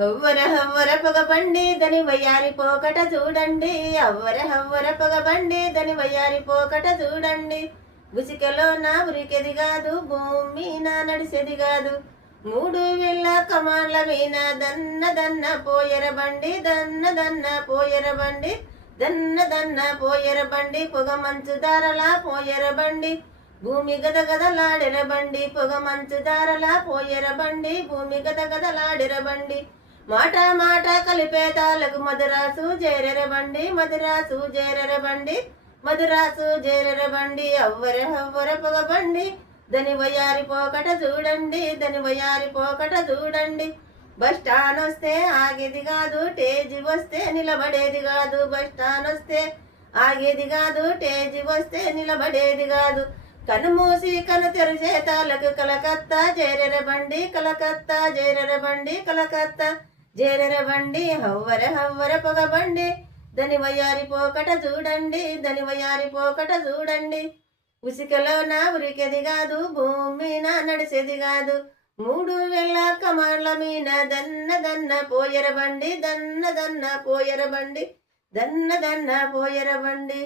హవ్వర హవ్వర పొగబండి దని వయ్యారి పోకట చూడండి. హవ్వర హవ్వర పొగబండి దని వయ్యారి పోకట చూడండి. గుసికలో నా ఉరికెది కాదు, భూమి నా నడిసేది కాదు. మూడు వేళ్ళ కమాన్ల మీన దన్న దన్న పోయర బండి, దన్న దన్న పోయర బండి, దన్న దన్న పోయర బండి. పొగ మంచు దారలా పోయర బండి, భూమి గద గదలాడెర బండి. పొగ మంచు దారలా పోయర బండి, భూమి గద గదలాడెర బండి. మాట మాట కలిపేతాలకు మధురాసు జేరెర బండి, మధురాసు జేరెర బండి, మధురాసు జేరెర బండి. అవ్వర హవ్వర పొగబండి దని వయ్యారి పోకట చూడండి, దని వయ్యారి పోకట చూడండి. బస్ స్టాండ్ వస్తే ఆగేది కాదు, టేజీ వస్తే నిలబడేది కాదు. బస్ స్టాండ్ వస్తే ఆగేది కాదు, టేజీ వస్తే నిలబడేది కాదు. కనుమూసి కను తెరిసే తాలకు కలకత్తా జేరెర బండి, కలకత్తా జేరెర బండి, కలకత్తా జేరెర బండి. హవ్వర హవ్వర పొగబండి దని వయ్యారి పోకట చూడండి, దని వయ్యారి పోకట చూడండి. ఉసికలో నా ఉరికెది కాదు, భూమి నా నడిసేది కాదు. మూడు వేళ్ళ కమాన్ల మీన దన్న దన్న పోయర బండి, దన్న దన్న పోయర బండి, దన్న దన్న పోయర బండి.